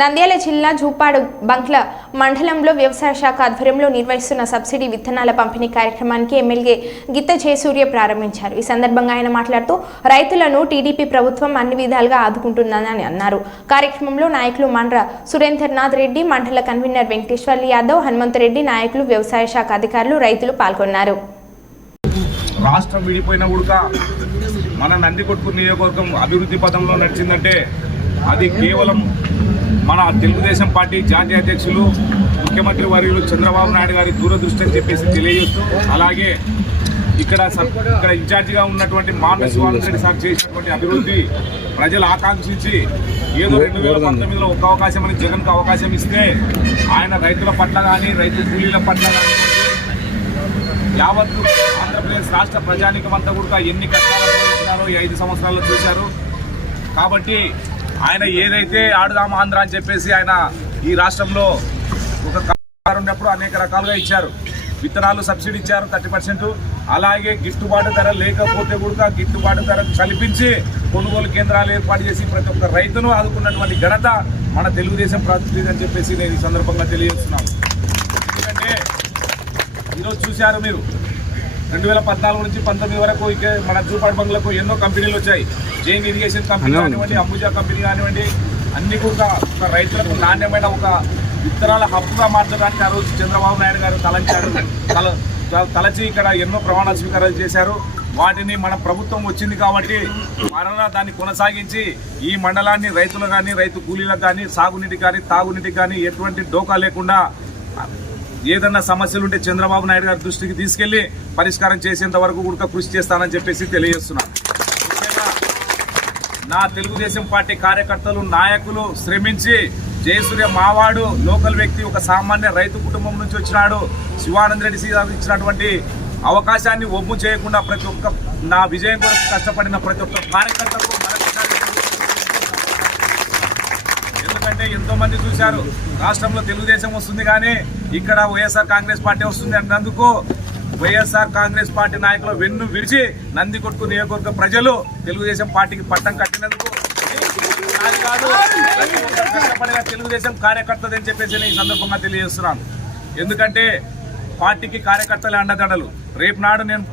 నంద్యాల జిల్లా జూపాడు బంక్ల మండలంలో వ్యవసాయ శాఖ ఆధ్వర్యంలో నిర్వహిస్తున్న సబ్సిడీ విత్తనాల పంపిణీ కార్యక్రమానికి ఎమ్మెల్యే గిత్త జయసూర్య ప్రారంభించారు. ఈ సందర్భంగా ఆయన మాట్లాడుతూ రైతులను టీడీపీ ప్రభుత్వం అన్ని విధాలుగా ఆదుకుంటుందని అన్నారు. కార్యక్రమంలో నాయకులు మండ్ర సురేంద్రనాథ్ రెడ్డి మండల కన్వీనర్ వెంకటేశ్వర్ యాదవ్ హనుమంతరెడ్డి నాయకులు వ్యవసాయ శాఖ అధికారులు రైతులు పాల్గొన్నారు. రాష్ట్రం విడిపోయిన ఉడక మన నందికొట్కూరు నియోజకవర్గం అభివృద్ధి పదంలో నడిచిందంటే అది కేవలం మన తెలుగుదేశం పార్టీ జాతీయ అధ్యక్షులు ముఖ్యమంత్రి వర్యులు చంద్రబాబు నాయుడు గారి దూరదృష్టి అని చెప్పేసి తెలియజేస్తూ అలాగే ఇక్కడ ఇక్కడ ఇన్ఛార్జిగా ఉన్నటువంటి మాండ శివానందరెడ్డి సార్ చేసినటువంటి అభివృద్ధి ప్రజలు ఆకాంక్షించి ఏదో రెండు వేల పంతొమ్మిదిలో ఒక అవకాశం అని జగన్కు అవకాశం ఇస్తే ఆయన రైతుల పట్ల కానీ రైతు కూలీల పట్ల కానీ యావత్తు ఆంధ్రప్రదేశ్ రాష్ట్ర ప్రజానికమంతా కూడా ఎన్ని కష్టాలు ఈ ఐదు సంవత్సరాల్లో చూశారు. కాబట్టి ఆయన ఏదైతే ఆడుదాం ఆంధ్ర అని చెప్పేసి ఆయన ఈ రాష్ట్రంలో ఒక కారు ఉన్నప్పుడు అనేక రకాలుగా ఇచ్చారు. విత్తనాలు సబ్సిడీ ఇచ్చారు థర్టీ పర్సెంట్. అలాగే గిట్టుబాటు ధర లేకపోతే కూడా గిట్టుబాటు ధర కల్పించి కొనుగోలు కేంద్రాలు ఏర్పాటు చేసి ప్రతి ఒక్క రైతును ఆదుకున్నటువంటి ఘనత మన తెలుగుదేశం ప్రాతినిధ్యం అని చెప్పేసి నేను ఈ సందర్భంగా తెలియజేస్తున్నాను. ఎందుకంటే ఈరోజు చూశారు మీరు రెండు వేల పద్నాలుగు నుంచి పంతొమ్మిది వరకు ఇక మన జూపాడు బంగ్లకు ఎన్నో కంపెనీలు వచ్చాయి. జైన్ ఇరిగేషన్ కంపెనీ కానివ్వండి అంబుజా కంపెనీ కానివ్వండి అన్ని కూడా ఒక రైతులకు నాణ్యమైన ఒక విత్తనాల హబ్బుగా మార్చడానికి ఆ రోజు చంద్రబాబు నాయుడు గారు తలంచారు. తల తల- తలచి ఇక్కడ ఎన్నో ప్రమాణ స్వీకారాలు చేశారు. వాటిని మన ప్రభుత్వం వచ్చింది కాబట్టి మరలా దాన్ని కొనసాగించి ఈ మండలాన్ని రైతులు కానీ రైతు కూలీలకు కానీ సాగునీటికి కానీ తాగునీటికి కానీ ఎటువంటి డోకా లేకుండా ఏదన్నా సమస్యలు ఉంటే చంద్రబాబు నాయుడు గారి దృష్టికి తీసుకెళ్ళి పరిష్కారం చేసేంత వరకు కూడా కృషి చేస్తానని చెప్పేసి తెలియజేస్తున్నాను నా తెలుగుదేశం పార్టీ కార్యకర్తలు నాయకులు శ్రమించి జయసూర్య మావాడు లోకల్ వ్యక్తి ఒక సామాన్య రైతు కుటుంబం నుంచి వచ్చినాడు శివానంద రెడ్డి శ్రీరామ్ ఇచ్చినటువంటి అవకాశాన్ని ఒమ్ము చేయకుండా ప్రతి ఒక్క నా విజయం కొరకు కష్టపడిన ప్రతి ఒక్క కార్యకర్తకు ఎందుకంటే ఎంతో మంది చూశారు రాష్ట్రంలో తెలుగుదేశం వస్తుంది కానీ ఇక్కడ వైఎస్ఆర్ కాంగ్రెస్ పార్టీ వస్తుంది అన్నందుకు వైఎస్ఆర్ కాంగ్రెస్ పార్టీ నాయకుల వెన్ను విరిచి నంది కొట్టుకు నియోజకవర్గ ప్రజలు తెలుగుదేశం పార్టీకి పట్టం కట్టినందుకు తెలుగుదేశం కార్యకర్తదని చెప్పేసి నేను ఈ సందర్భంగా తెలియజేస్తున్నాను. ఎందుకంటే పార్టీకి కార్యకర్తలే అండదండలు రేపు నాడు నేను